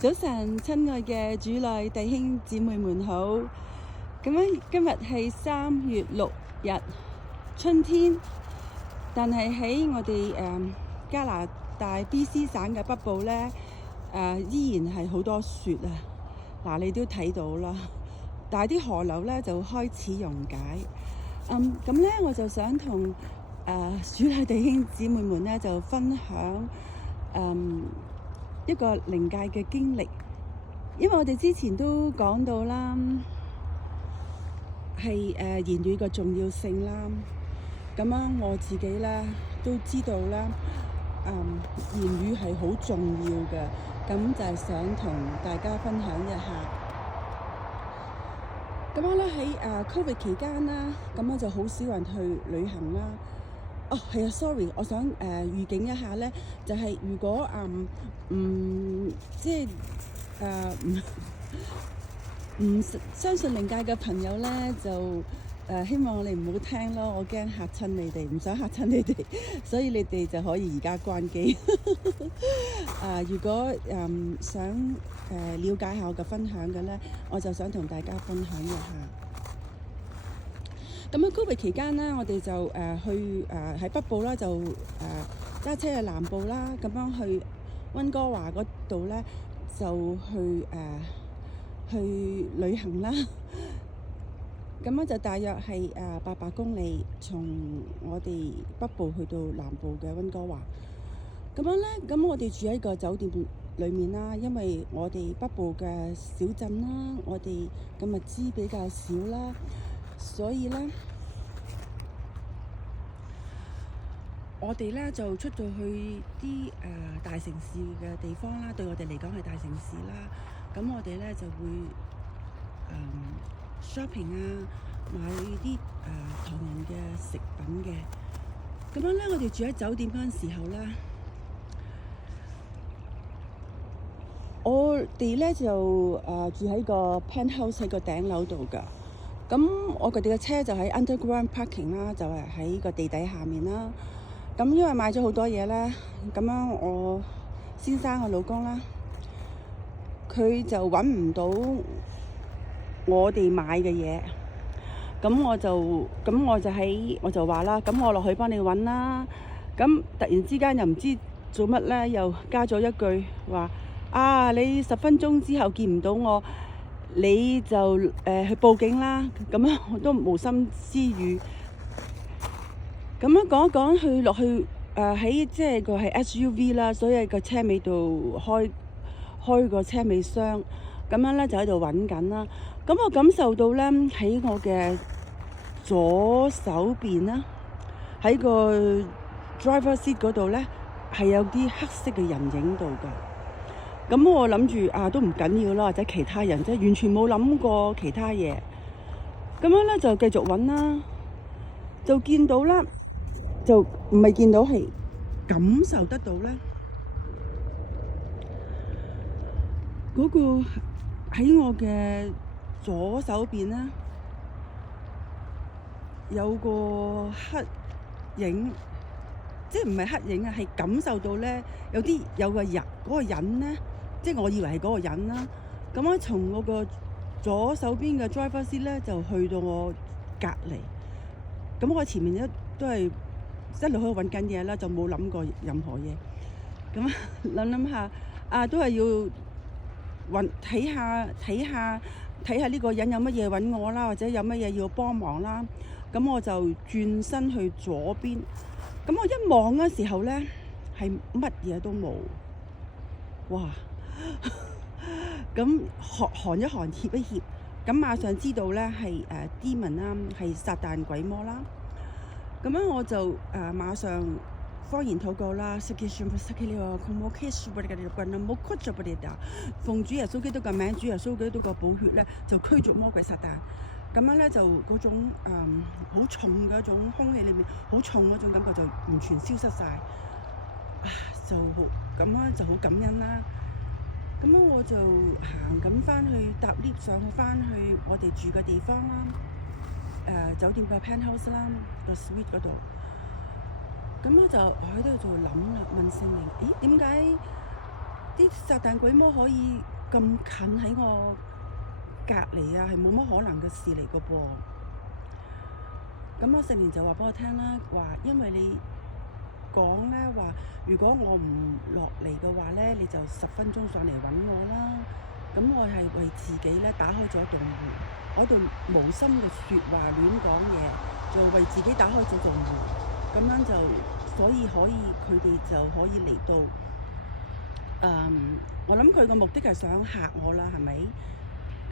早晨，親愛嘅主內弟兄姊妹們好。咁樣今日係3月6日，春天，但係喺我哋加拿大 BC 省嘅北部呢，依然係好多雪啊！嗱，你都睇到啦。但係啲河流呢就開始溶解。咁呢，我就想同主內弟兄姊妹們呢就分享一個靈界嘅經歷，因為我哋之前都講到啦，係言語嘅重要性啦。咁樣我自己咧都知道啦，言語係好重要嘅，咁就係想同大家分享一下。咁樣咧喺COVID 期間啦，咁樣就好少人去旅行啦。哦，係啊，sorry，我想預警一下咧，就係如果即係唔相信靈界嘅朋友咧，就希望你唔好聽咯，我驚嚇親你哋，唔想嚇親你哋，所以你哋就可以而家關機。如果想了解下我嘅分享嘅咧，我就想同大家分享一下。咁喺 COVID 期間咧，我哋就去喺北部啦，就揸車去南部啦，咁樣去溫哥華嗰度咧，就去旅行啦。咁樣就大約係800公里，從我哋北部去到南部嘅溫哥華。咁樣咧，咁我哋住喺個酒店裏面啦，因為我哋北部嘅小鎮啦，我哋嘅物資比較少啦。所以咧，我哋咧就出到去啲大城市嘅地方啦，對我哋嚟講係大城市啦。咁我哋咧就會shopping 啊，買啲唐人嘅食品嘅。咁樣咧，我哋住喺酒店嗰陣時候咧，我哋咧就住喺個 penthouse 喺個頂樓度㗎。咁我哋嘅車就喺 underground parking 啦，就係喺個地底下面啦。咁因為買咗好多嘢咧，咁樣我先生我老公啦，佢就揾唔到我哋買嘅嘢。咁我就話啦，咁我落去幫你揾啦。咁突然之間又唔知做乜咧，又加咗一句話：你10分鐘之後見唔到我，你就去報警啦。咁樣我都無心之語。咁樣講一講去落去喺即係個係 SUV 啦，所以個車尾度開個車尾箱，咁樣咧就喺度揾緊啦。咁我感受到咧喺我嘅左手邊啦，喺個 driver seat 嗰度咧係有啲黑色嘅人影度㗎。咁我諗住都唔緊要啦，或者其他人啫，完全冇諗過其他嘢。咁樣咧就繼續揾啦，就見到啦，就唔係見到係感受得到咧，嗰個喺我嘅左手邊咧有個黑影，即係唔係黑影啊，係感受到咧有個人，嗰個人咧，即係我以為係嗰個人啦。咁樣從我個左手邊嘅 driver seat 咧就去到我隔離。咁我前面都係一路喺度揾緊嘢啦，就冇諗過任何嘢。咁諗下都係要睇下呢個人有乜嘢揾我啦，或者有乜嘢要幫忙啦。咁我就轉身去左邊。咁我一望嘅時候咧，係乜嘢都冇。哇！咁寒一寒，怯一怯，咁馬上知道咧係demon啦，係撒旦鬼魔啦。咁樣我就馬上方言禱告啦，奉主耶穌基督嘅名，主耶穌基督嘅寶血咧，就驅逐魔鬼撒旦。咁樣咧就嗰種好重嘅一種空氣裏面，好重嗰種感覺就完全消失晒。就咁樣就好感恩啦。咁樣我就行緊翻去搭 lift 上去翻去我哋住嘅地方啦，酒店嘅 penthouse 啦，個 suite 嗰度。咁我就喺度就諗啦，問聖靈：咦，點啲撒旦鬼魔可以咁近喺我隔離啊，係冇乜可能嘅事嚟嘅噃。咁我聖靈就話俾我聽啦，話因為你講咧話，如果我唔落嚟嘅話咧，你就10分鐘上嚟揾我啦。咁我係為自己咧打開咗道門，我度無心嘅説話亂講嘢，就為自己打開咗道門，咁樣就所以佢哋就可以嚟到。我諗佢個目的係想嚇我啦，係咪？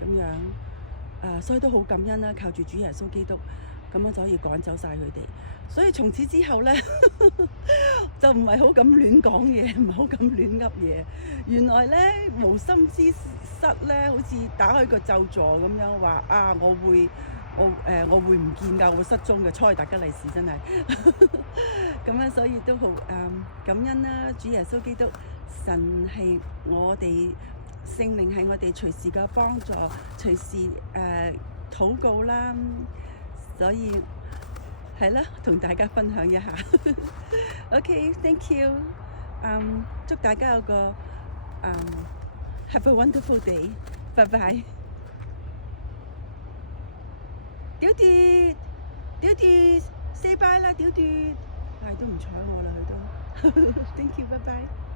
咁樣所以都好感恩啦，靠住主耶穌基督，咁樣就可以趕走晒佢哋。所以從此之後咧，就唔係好咁亂講嘢，唔係好咁亂噏嘢。原來咧無心之失咧，好似打開個咒詛咁樣話啊，我會唔見㗎，會失蹤嘅。初代吉利是真係咁樣，所以都好感恩啦。主耶穌基督，神係我哋。聖靈係我哋隨時嘅幫助，隨時禱告啦，所以係啦，同大家分享一下。OK，thank you。祝大家有個have a wonderful day。拜拜。屌嘟 say bye 啦，屌嘟，都唔睬我啦，佢都。Thank you，拜拜。